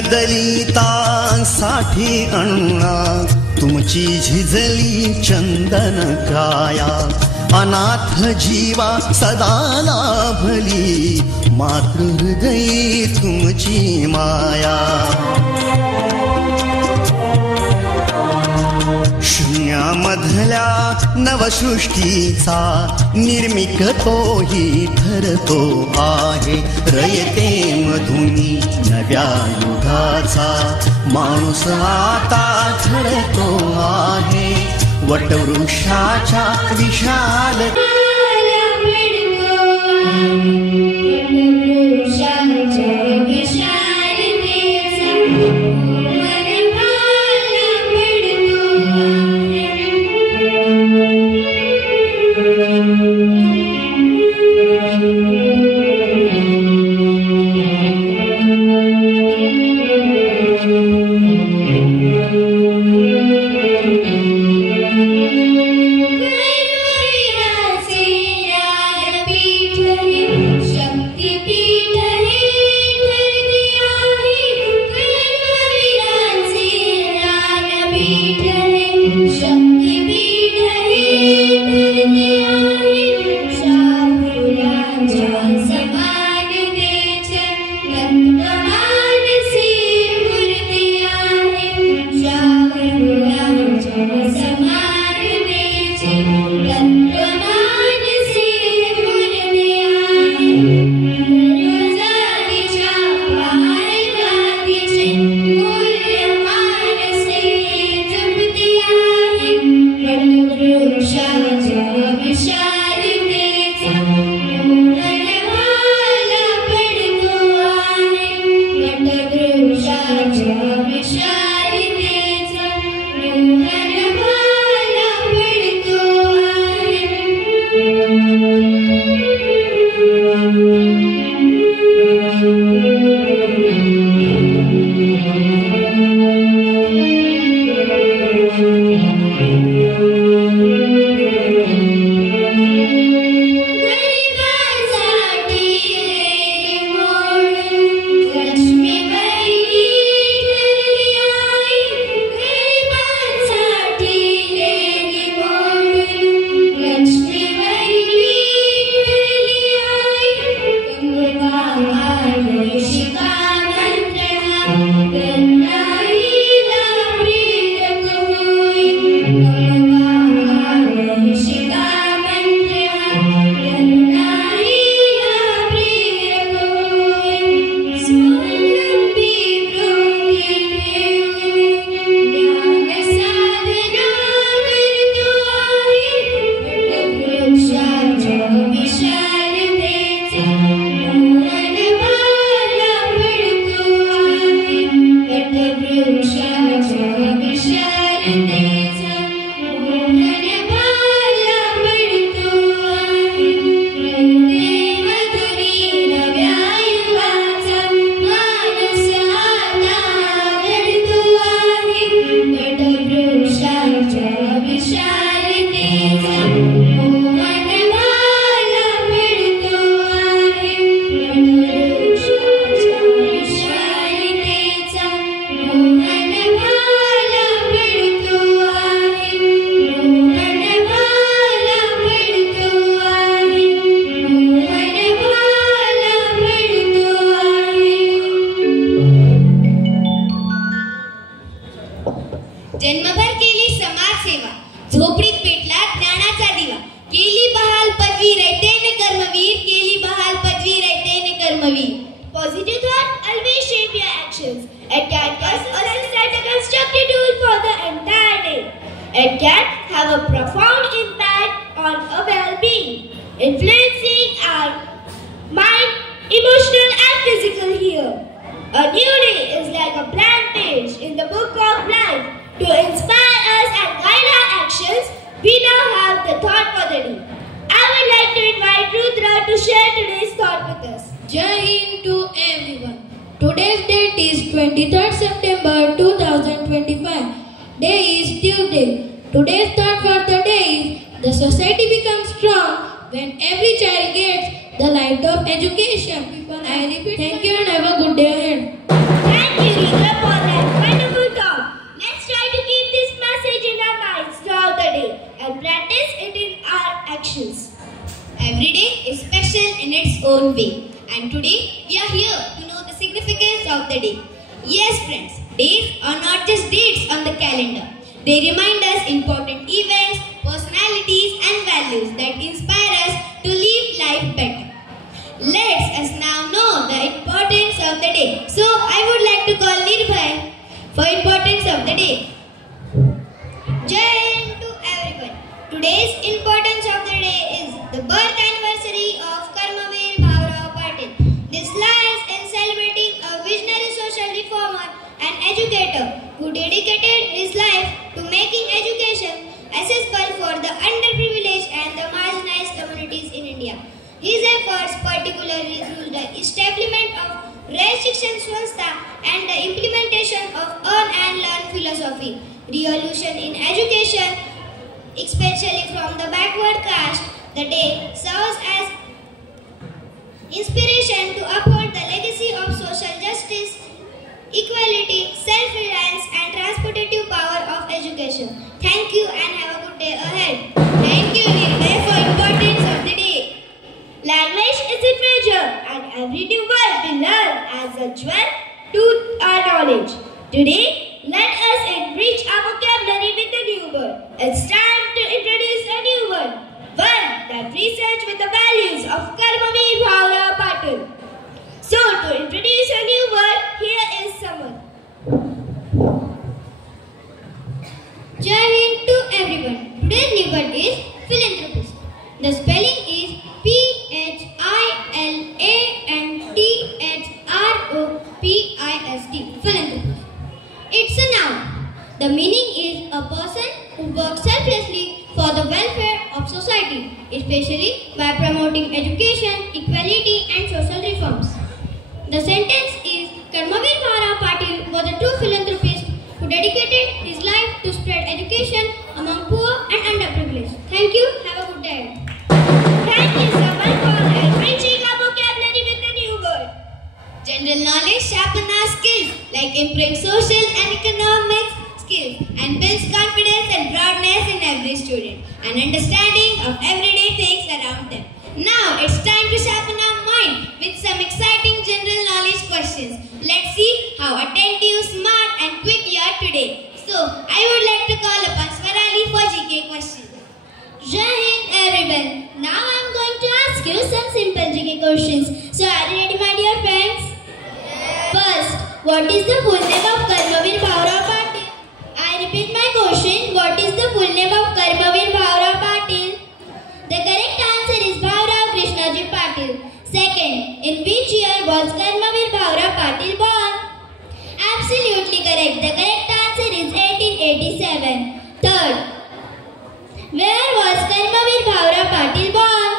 दीनदलितांसाठी अण्णा तुमची झिजली चंदन काया, अनाथ जीवा सदा लाभली मातृहृदयी तुमची माया. शून्यामधल्या नवसृष्टीचा निर्मिक तोही ठरतो आहे. रयते मधुनी नव्या युगाचा माणूस आता घडतो आहे. वटवृक्षाच्या विशाल जन्मभर केली समाजसेवा, झोपडीत पेटला ज्ञानाचा दिवा. केली बहाल पदवी रयतेने कर्मवीर, केली बहाल पदवी रयतेने Karmaveer. Positive thought always shape your actions. EdCat is a constructive tool for the entire day. EdCat have a profound impact on our well-being, influencing our mind, emotional and physical here. A new day is like a blank page in the book of life. To inspire us and guide our actions, we now have the thought for the day. I would like to invite Rudra to share today's thought with us. Jai Hind to everyone. Today's date is 23rd September 2025. Day is Tuesday. Today's thought for the day is the society becomes strong when every child gets the light of education. I repeat. Thank you and have a good day ahead. Thank you, Rudra, for that wonderful talk. Let's try to keep this message in our minds throughout the day and practice it in our actions. Every day is special in its own way. And today we are here to know the significance of the day. Yes, friends, days are not just dates on the calendar. They remind us important events, personalities and values that inspire us to live life better. Let us now know the importance of the day. So, I would like to call Nirbhay for importance of the day. Jai Hind to everyone. Today's importance of the day is the birth anniversary of Karmavir Bhaurao Patil. This lies in celebrating a visionary social reformer and educator who dedicated his life to making education accessible for the underprivileged and the marginalized communities in India. His efforts particularly through the establishment of Rai Shikshan Sanstha and the implementation of Earn and Learn philosophy, revolution in education, especially from the backward caste, the day serves as inspiration to uphold the legacy of social justice, equality, self-reliance and transportative power of education. Thank you and have a good day ahead. Thank you, Nirbhay, for importance of the day. Language is a treasure and every new word we learn adds a jewel to our knowledge. Today, let us enrich our vocabulary with a new word. It's time to introduce a new word. One that research with the values of Karmavir Bhaurao Patil. So, to introduce a new word, here is someone. Jai Hind to everyone. Today's new word is philanthropist. The spelling is Philanthropist. Philanthropist. It's a noun. The meaning is a person who works selflessly for the welfare of society, especially by promoting education, equality and social reforms. The sentence is Karmavir Bhaurao Patil was a true philanthropist who dedicated his life to spread education among poor and underprivileged. Thank you. Have a good day. Thank you so much for enriching our vocabulary with a new word. General knowledge sharpens our skills like improving social and economic skills and builds confidence and broadness in every student and understanding of everyday things around them. Now it's time to sharpen our mind with some exciting general knowledge questions. Let's see how attentive, smart and quick you are today. So, I would like to call upon Swarali for GK questions. Jai Hind everyone. Now I am going to ask you some simple GK questions. So, are you ready, my dear friends? First, what is the full name of Karmavir Bhaurao Patil? I repeat my question. What is the full name of Karmavir Bhaurao Patil? The correct answer is Bhaurao Krishnaji Patil. Second, in which year was Karmavir Bhaurao Patil born? Absolutely correct. The correct answer is 1887. Third, where was Karmavir Bhaurao Patil born?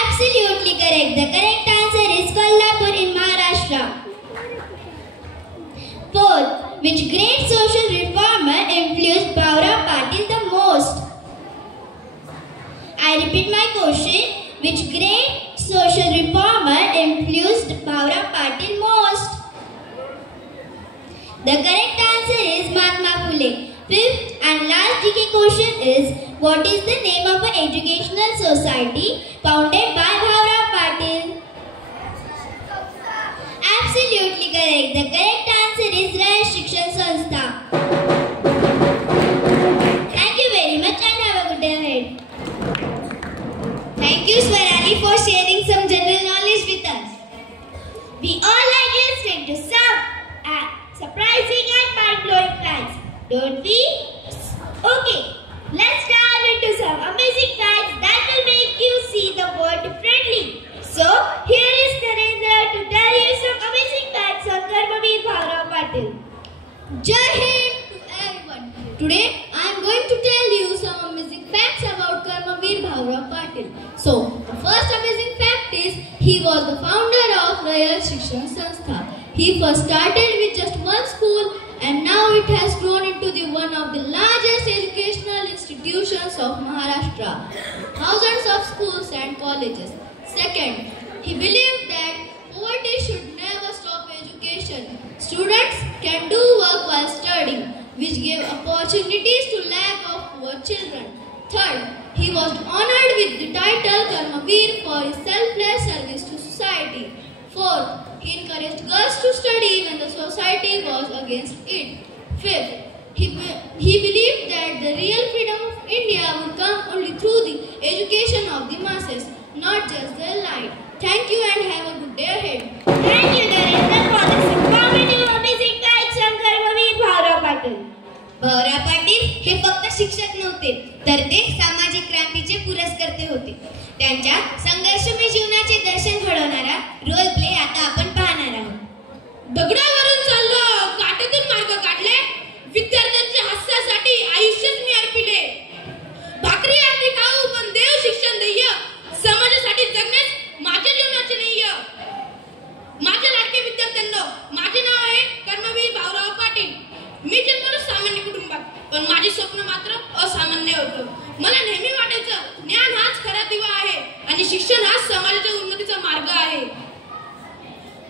Absolutely correct. The correct answer is Kolhapur in Maharashtra. Fourth, which great social reformer influenced Bhaurao Patil the most? I repeat my question. Which great social reformer influenced Bhaurao Patil most? The correct answer is Mahatma Phule. Fifth and last GK question is, what is the name of an educational society founded by Bhaurao Patil? Absolutely correct. The correct answer is Rai Shikshan Sanstha. Thank you very much and have a good day ahead. Thank you, Swarali, for sharing some general knowledge with us. We all like listening to some surprising and mind-blowing facts, don't we? Okay, let's dive into some amazing facts that will make you see the world differently. So, here is Narendra to tell you some amazing facts on Karmavir Bhaurao Patil. Jai Hind to everyone. Today I am going to tell you some amazing facts about Karmavir Bhaurao Patil. So, the first amazing fact is he was the founder of Rai Shikshan Sanstha. He first started with just one school and now it has grown into one of the largest educational institutions of Maharashtra. Thousands of schools and colleges. Second, He believed that poverty should never stop education. Students can do work while studying, which gave opportunities to lack of poor children. Third, he was honored with the title Karmavir for his selfless service to society. Fourth, he encouraged girls to study when the society was against it. Fifth, he believed that the real freedom of India would come only through the education of the masses, not just the elite. Thank you and have a good day ahead. Thank you, Narendra, for this informative amazing guide from Karmavir Bhaurav Patil. Bhaurao Patil हे फक्त शिक्षक नव्हते, तर ते सामाजिक क्रांतीचे पुरस्कर्ते होते. त्यांच्या संघर्षमय जीवनाचे दर्शन घडवणारा रोल प्ले आता आपण पाहणार आहोत. दगडावरून चाललो, काटेतून मार्ग काढले, विद्यार्थ्यांच्या हास्यासाठी आयुष्यच मी अर्पिले. भाकरी आरती खाऊ पण देव शिक्षण ध्येय, समाजासाठी जगणेच माझ्या जीवनाचे ध्येय. माझ्या लाडके विद्यार्थ्यांनो, माझे नाव आहे कर्मवीर भाऊराव पाटील. मी जन्मलो सामान्य कुटुंबात, पण माझे स्वप्न मात्र असामान्य होतं. मला नेहमी वाटायचं ज्ञान हाच खरा दिवा आहे आणि शिक्षण हाच समाजाच्या उन्नतीचा मार्ग आहे.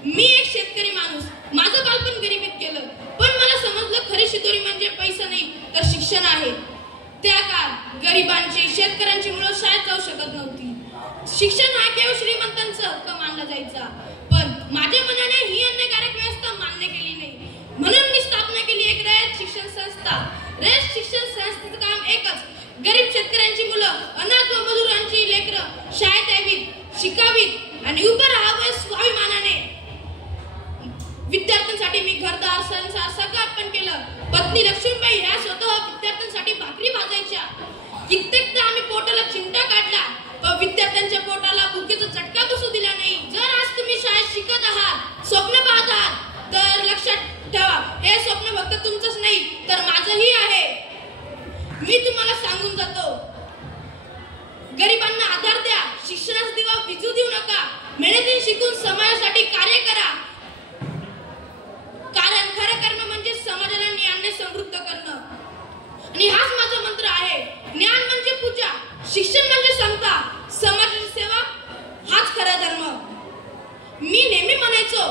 मी एक शेतकरी माणूस, माझं बालपण गरिबीत गेलं, पण मला समजलं खरी शिदोरी म्हणजे पैसा नाही तर शिक्षण आहे. त्या काळात गरिबांची, शेतकऱ्यांची मुलं शाळेत जाऊ शकत नव्हती. शिक्षण हा केवळ श्रीमंतांचा हक्क मानला जायचा, पण माझ्या मनाने ही अन्यायकारक व्यवस्था मान्य केली नाही. म्हणून मी स्थापना केली एक रयत शिक्षण संस्था. रयत शिक्षण संस्थेचं काम एकच, गरीब शेतकऱ्यांची मुलं, अनाथ व मजुरांची लेकरं शाळेत यावीत, शिकावीत आणि उभं राहावं स्वाभिमानाने. विद्यार्थ्यांसाठी मी घरदार, संसार सगळं अर्पण केलं. पत्नी लक्ष्मीबाई ह्या स्वतः विद्यार्थ्यांसाठी भाकरी भाजायच्या. कित्येकदा आम्ही पोटाला चिमटा काढला, पण विद्यार्थ्यांच्या पोटाला भुकेचा झटका बसू दिला नाही. जर आज तुम्ही शाळेत शिकत आहात, स्वप्न पाहत आहात, तर लक्षात ठेवा, हे स्वप्न फक्त तुमचंच नाही तर माझंही आहे. मी तुम्हाला सांगून जातो, गरिबांना आधार द्या, शिक्षणाचा दिवा विझू देऊ नका, मेहनतीने शिकून समाजासाठी कार्य करा. कारण खरं कर्म म्हणजे समाजाला ज्ञानाने समृद्ध करणं. आणि हाच माझा मंत्र आहे. ज्ञान म्हणजे पूजा, शिक्षण म्हणजे समता, समाजाची सेवा हाच खरा धर्म. मी नेहमी म्हणायचो,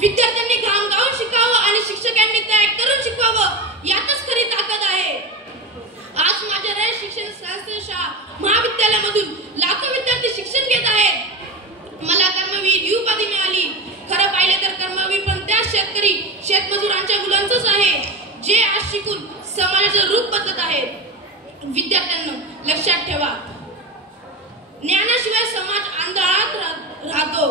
विद्यार्थ्यांनी घाम गाळून शिकावं आणि शिक्षकांनी त्याग करून शिकवावं, यातच खरी ताकद आहे. आज माझ्या रयत शिक्षण संस्थेच्या महाविद्यालयामधून लाखो विद्यार्थी शिक्षण घेत आहेत. मला कर्मवीर ही उपाधी मिळाली. खरं पाहिलं तर कर्मवीर पण त्या शेतकरी, शेतमजुरांच्या मुलांचंच आहे, जे आज शिकून समाजाचं रूप बदलत आहेत. विद्यार्थ्यांनो, लक्षात ठेवा, ज्ञानाशिवाय समाज आंधळात राहतो.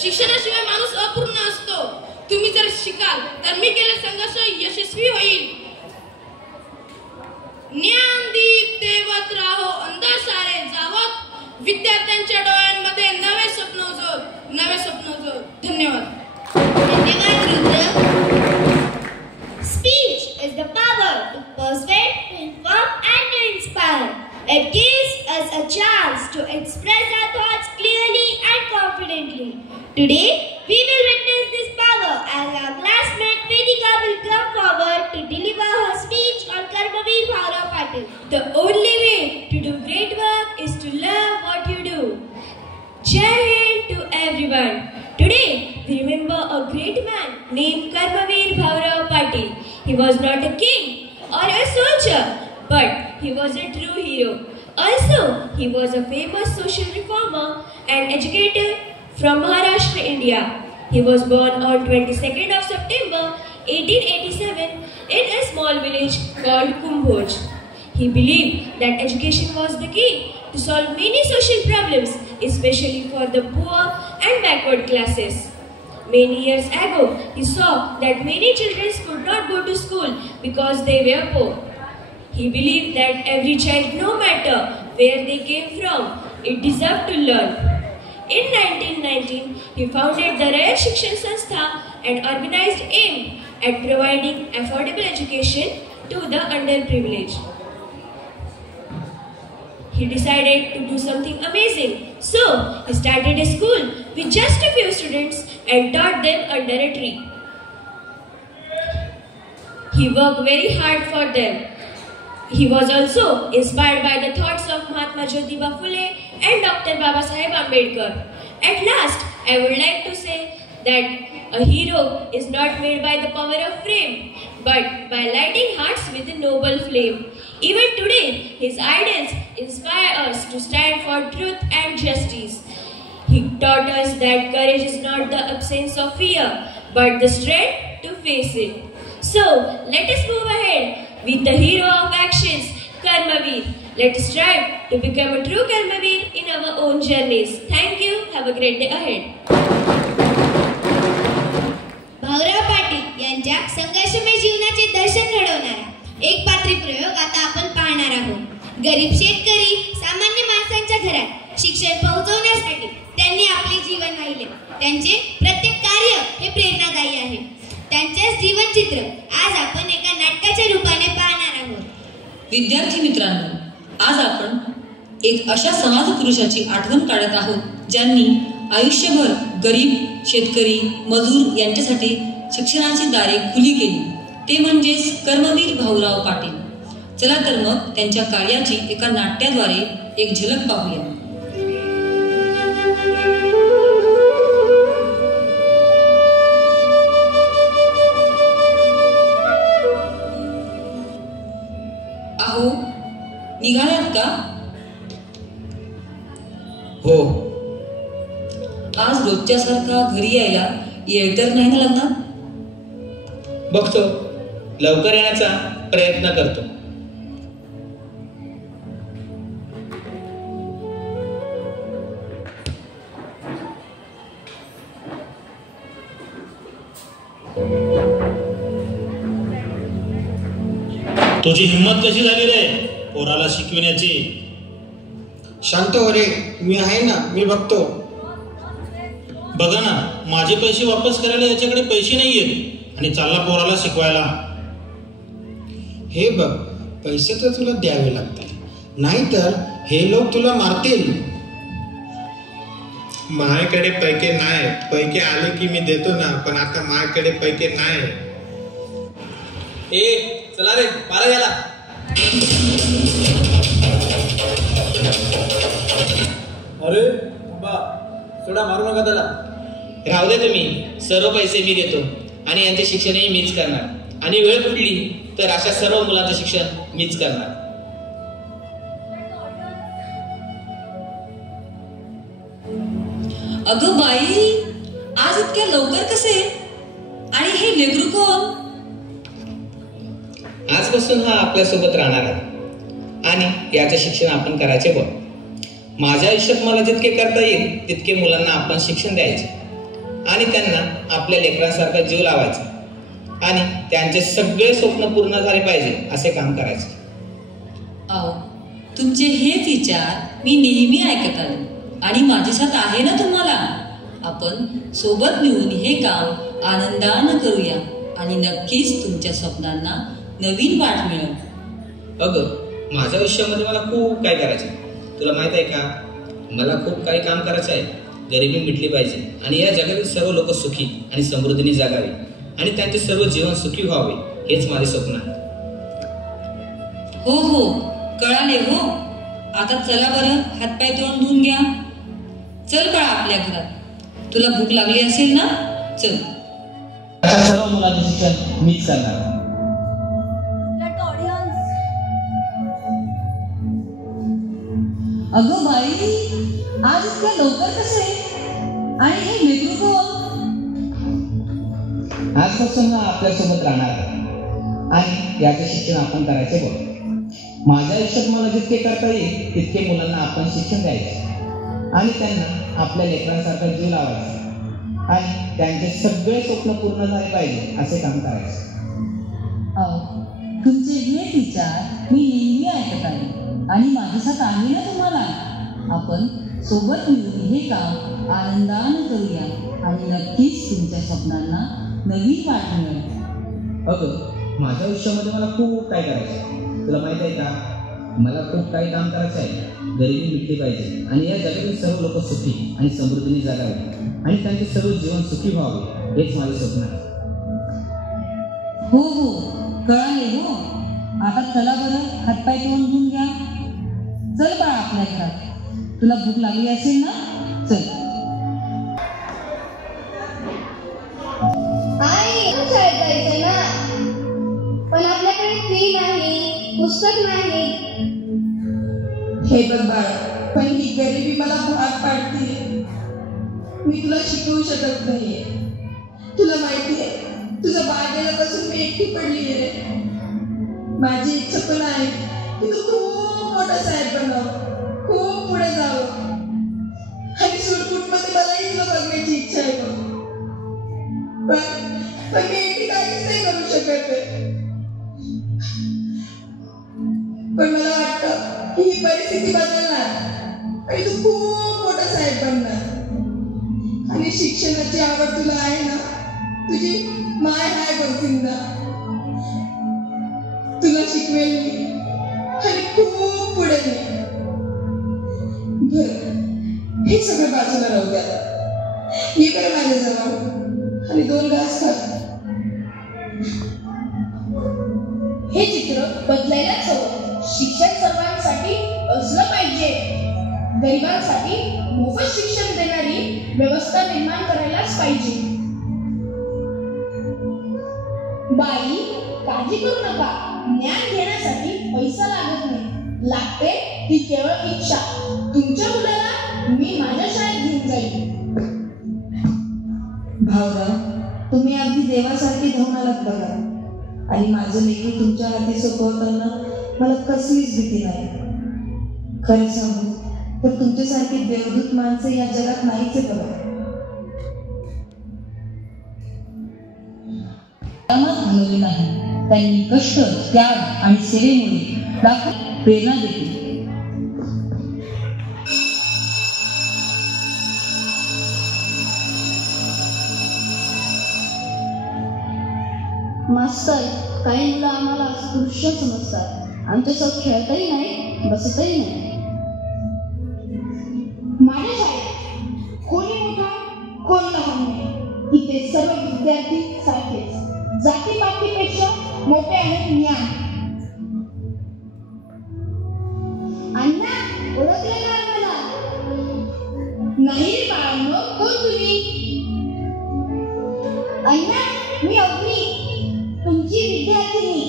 शिक्षणाशिवाय माणूस अपूर्ण असतो. तुम्ही जर शिकाल तर मी केलेला संघर्ष यशस्वी होईल. ज्ञान दीप तेवत राहो, अंधार सारे जावत, विद्यार्थ्यांच्या डोळ्यांमध्ये नवे स्वप्न उजव, नवे स्वप्न उजव. धन्यवाद. धन्यवाद Rudra. Speech is the power to persuade, to inform and to inspire. It gives us a chance to express our thoughts clearly and confidently. Today, we will witness this power as our classmate Vedika will come forward to deliver her speech on Karmavir Bhaurav Patil. The only way to do great work is to love what you do. Jai Hind to everyone. Today, we remember a great man named Karmavir Bhaurav Patil. He was not a king or a soldier, but he was a true hero. Also, he was a famous social reformer and educator from Maharashtra, India. He was born on 22nd of September 1887 in a small village called Kumbhoj. He believed that education was the key to solve many social problems, especially for the poor and backward classes. Many years ago, he saw that many children could not go to school because they were poor. He believed that every child, no matter where they came from, it deserved to learn. In 1919, he founded the Rayat Shikshan Sanstha and organized AIM at providing affordable education to the underprivileged. He decided to do something amazing. So, he started a school with just a few students and taught them under a tree. He worked very hard for them. He was also inspired by the thoughts of Mahatma Mahatma Jyotiba Phule and Dr. Babasaheb Ambedkar. At last, I would like to say that a hero is not made by the power of fame, but by lighting hearts with a noble flame. Even today, his ideals inspire us to stand for truth and justice. He taught us that courage is not the absence of fear, but the strength to face it. So, let us move ahead with the hero of actions, Karmaveer. Let us strive to become a true Karmaveer in our own journeys. Thank you. Have a great day ahead. Bhaurao Patil यांच्या संघर्षमय जीवनाचे दर्शन घडवणारा एक पात्री प्रयोग आता आपण पाहणार आहोत. गरीब शेतकरी सामान्य माणसांच्या घरात शिक्षण पोहोचवण्यासाठी त्यांनी आपले जीवन वाहिले. त्यांचे प्रत्येक कार्य हे प्रेरणादायी आहे. त्यांचेच जीवनचित्र आज आपण एका नाटकाच्या रूपाने पाहणार आहोत. विद्यार्थी मित्रांनो, आज आपण एक अशा समाज पुरुषाची आठवण काढत आहोत ज्यांनी आयुष्यभर गरीब, शेतकरी, मजूर यांच्यासाठी शिक्षणाची दारे खुली केली. ते म्हणजेच कर्मवीर भाऊराव पाटील. चला तर मग त्यांच्या कार्याची एका नाट्याद्वारे एक झलक पाहूया. अहो, निघालात का? हो. आज रोजच्या सारखा घरी यायला येळ तर नाही ना लागणार? बघतो, लवकर येण्याचा प्रयत्न करतो. तुझी हिंमत कशी झाली रे पोराला शिकविण्याची? शांत हो रे, मी आहे ना, मी बघतो. बघा ना, माझे पैसे वापस करायला याच्याकडे पैसे नाहीयेत आणि चालला पोराला शिकवायला. हे बघ, पैसे तर तुला द्यावे लागतील, नाहीतर हे लोक तुला मारतील. माझ्याकडे पैके नाही. पैके आले की मी देतो ना, पण आता माझ्याकडे पैके नाही. चला रे, मारा याला. अरे बा, सोडा, मारू नका त्याला. राहू दे तुम्ही, सर्व पैसे मी देतो आणि यांचे शिक्षणही मीच करणार. आणि वेळ पडली तर अशा सर्व मुलांचं शिक्षण मीच करणार. अगं बाई, आज इतक्या लवकर कसे? आणि हे लेकरू कोण? आजपासून हा आपल्यासोबत राहणार आहे आणि याचं शिक्षण आपण करायचे. बघ, माझ्या आयुष्यात मला जितके करता येईल तितके मुलांना आपण शिक्षण द्यायचे आणि त्यांना आपल्या लेकरांसारखा जीव लावायचा आणि त्यांचे सगळे स्वप्न पूर्ण झाले पाहिजे असे काम करायचे. अहो, तुमचे हेच विचार मी नेहमी ऐकत आले आणि माझे साथ आहे ना तुम्हाला. आपण सोबत मिळून हे काम आनंदानं करूया आणि नक्कीच तुमच्या स्वप्नांना नवीन वाट मिळेल. अगं, माझ्या आयुष्यामध्ये मला खूप काय करायचं. तुला माहित आहे का, मला खूप काही काम करायचं आहे. गरिबी मिटली पाहिजे आणि या जगातील सर्व लोक सुखी आणि समृद्धीने जगावे आणि त्यांचे सर्व जीवन सुखी व्हावे, हेच माझे स्वप्न आहे. हो हो, कळाले हो. आता चला बरं, हातपाय तोंड धुवून घ्या. चल बाळा आपल्या घरात. तुला भूक लागली असेल ना? चल. सर्व मुलांचे शिक्षण मीच करणार. अगं बाई, आज इतक्या लवकर कसे? आणि हे लेकरू कोण? आजपासून हा आपल्यासोबत राहणार आहे आणि याचे शिक्षण आपण करायचे. बघ, माझ्या आयुष्यात मला जितके करता येईल तितके मुलांना आपण शिक्षण द्यायचे आणि त्यांना आपल्या लेकरांसारखा जीव लावायचा आणि त्यांचे सगळे स्वप्न पूर्ण झाले पाहिजे असे काम करायचे. तुमचे हे विचार मी नेहमी ऐकत आले आणि माझे साथ आहे ना तुम्हाला. आपण सोबत मिळून हे काम आनंदानं करूया आणि नक्कीच तुमच्या स्वप्नांना नवीन वाट मिळेल. अगं, माझ्या आयुष्यामध्ये मला खूप काय करायचं. तुला माहित आहे का, मला खूप काही काम करायचं आहे. गरिबी मिटली पाहिजे आणि या जगातील सर्व लोक सुखी आणि समृद्धीने जगावे आणि त्यांचे सर्व जीवन सुखी व्हावे, हेच माझे स्वप्न आहे. हो हो, कळाले हो. आता चला बरं, हातपाय तोंड धुवून घ्या. चल बाळा. आपल्या घरात. तुला भूक लागली असेल ना, चल. शाळेत जायचं ना, पण आपल्याकडे फी नाही, पुस्तक नाही. हे बघ बाळ, पण ही गरिबी मला भाग पाडते. मी तुला शिकवू शकत नाहीये. तुला माहितीये, तुझं बाळ गेल्यापासून मी एकटी पडली रे. माझी इच्छा पण आहे की तू खूप मोठा साहेब बनावं, खूप पुढे जावं. आणि सुटफुटमध्ये मलाही तुला बघण्याची इच्छा आहे. पण मी एकटी काहीच नाही करू शकत. पण मला वाटतं की ही परिस्थिती बदलणार आणि तू खूप मोठा साहेब बनणार. आणि शिक्षणाची आवड तुला आहे ना, तुझी माय हाय बोलतींना. तुला शिकवेल मी आणि खूप पुढे मी. बरं, हे सगळं बाजूला राहू द्या. ये बरं माझ्याजवळ आणि 2 घास खा. हे चित्र बदलायलाच हवं. शिक्षण सर्वांसाठी असलं पाहिजे. गरिबांसाठी मोफत शिक्षण देणारी व्यवस्था निर्माण करायलाच पाहिजे. बाई, काळजी करू नका. ज्ञान घेण्यासाठी पैसा लागत नाही, लागते ती केवळ इच्छा. तुमच्या मुलाला मी माझ्या शाळेत घेऊन जाईल. भावराव, तुम्ही अगदी देवासारखे धावून आलात बघा. आणि माझं लेकरू तुमच्या हाती सोपवताना मला कसलीच भीती नाही. खरं सांगू तर तुमच्यासारखी देवदूत माणसं या जगात नाहीच आहे बघा. घालवले नाही. त्यांनी कष्ट, त्याग आणि सेवेमुळे लाखो प्रेरणा देते. मास्तर, काही मुलं आम्हाला स्पृश्य समजतात. आमच्यासोबत खेळतही नाही, बसतही नाही. माझ्या शाळेत कोणी मोठा, कोण लहान नाही. इथे सर्व विद्यार्थी सारखेच. जातीपातीपेक्षा मोठे आहे ज्ञान. अण्णा, ओळखले का मला? नाही रे बाळांनो, कोण तुम्ही? अण्णा, मी अग्नी, तुमची विद्यार्थिनी.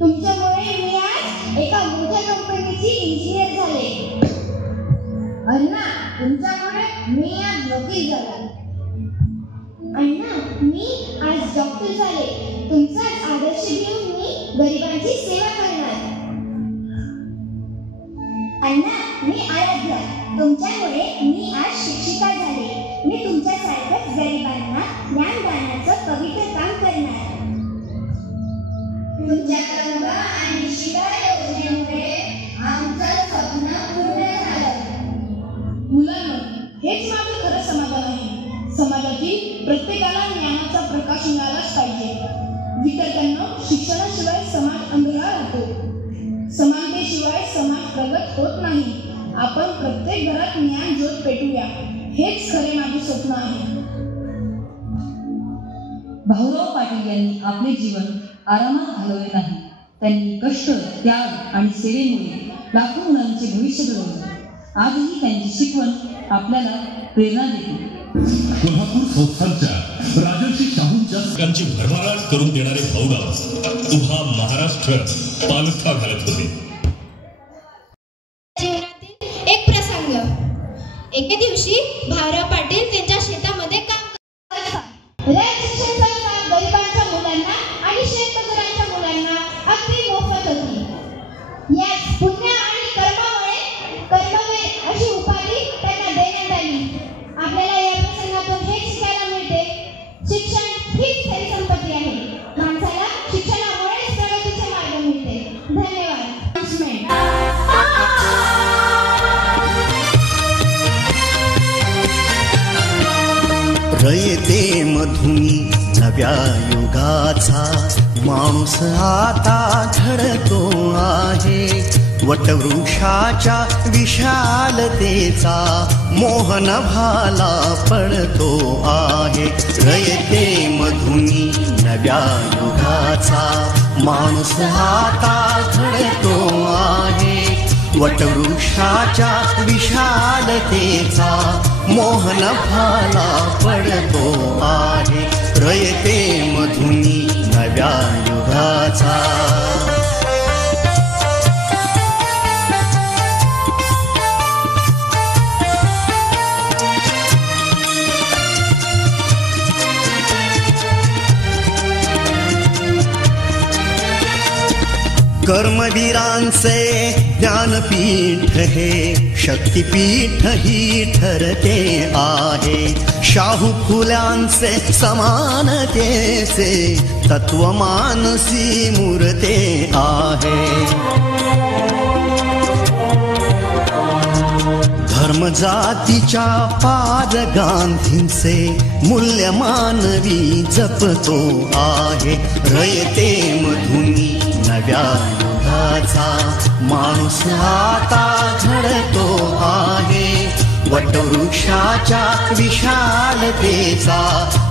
तुमच्यामुळे मी आज एका मोठ्या कंपनीची इंजिनियर झाले. अण्णा, तुमच्यामुळे मी आज वकील झाला. अण्णा, मी आज डॉक्टर झाले. तुमचाच आदर्श घेऊन मी गरिबांची सेवा करणार. अण्णा, मी आराध्या. तुमच्यामुळे मी आज शिक्षिका झाले. मी तुमच्यासारखंच गरिबांना ज्ञानदानाचं पवित्र काम करणार. तुमच्या गंगा आणि शिवा योजनेमुळे आमचं स्वप्न पूर्ण झालं. मुलांनो, हेच माझं खरं समाधान आहे. समाजातील प्रत्येकाला ज्ञानाचा प्रकाश मिळालाच पाहिजे. विद्यार्थ्यांना शिक्षणाशिवाय समाज अंधळा राहतो. समानतेशिवाय समाज प्रगत होत नाही. आपण प्रत्येक घरात ज्ञान ज्योत पेटूया, हेच खरे माझे स्वप्न आहे. भाऊराव पाटील यांनी आपले जीवन आरामात घालवले नाही. त्यांनी कष्ट, त्याग आणि सेवेमुळे लाखो मुलांचे भविष्य घडवले. आजही त्यांची शिकवण आपल्याला प्रेरणा देते. कोल्हापूर संस्थानच्या राजर्षी शाहूंच्या सगळ्यांची भरभराट करून देणारे भाऊराव उभा महाराष्ट्र पालखा घालत होते. जीवनातील एक प्रसंग. एके दिवशी भाऊराव पाटील त्यांच्या शेतामध्ये काम करत असतात. गरिबांच्या मुलांना आणि शेतकऱ्यांच्या मुलांना अगदी मोफत होती. याच पुण्य आणि कर्मामुळे कर्मवीर अशी उपाधी त्यांना देण्यात आली. आपल्याला या प्रसंगातून हे शिकायला मिळते, शिक्षण हीच खरी संपत्ती आहे. माणसाला शिक्षणामुळेच प्रगतीचे मार्ग मिळते. धन्यवाद. रयते मधुनी नव्या युगाचा माणूस आता घडतो आहे. वटवृक्षाच्या विशालतेचा मोहन भाला पडतो आहे. रयते मधुनी नव्या युगाचा माणूस आता घडतो आहे. वटवृक्षाच्या विशालतेचा मोहन भाला पडतो आहे. रयते मधुनी नव्या युगाचा. कर्मवीरांचे ज्ञानपीठ हे शक्तिपीठ ही ठरते आहे. शाहू फुल्यांचे समानतेचे तत्व मानसी मूर्ते आहे. धर्म जातीच्या पार गांधींचे मूल्य मानवी जपतो आहे. रयते मधुनी नव्या युगाचा माणूस आता घडतो आहे. वटवृक्षाच्या विशालतेचा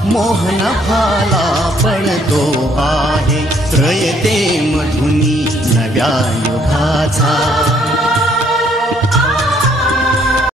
मोहन भाला पडतो आहे. रयते मधुनी नव्या युगाचा.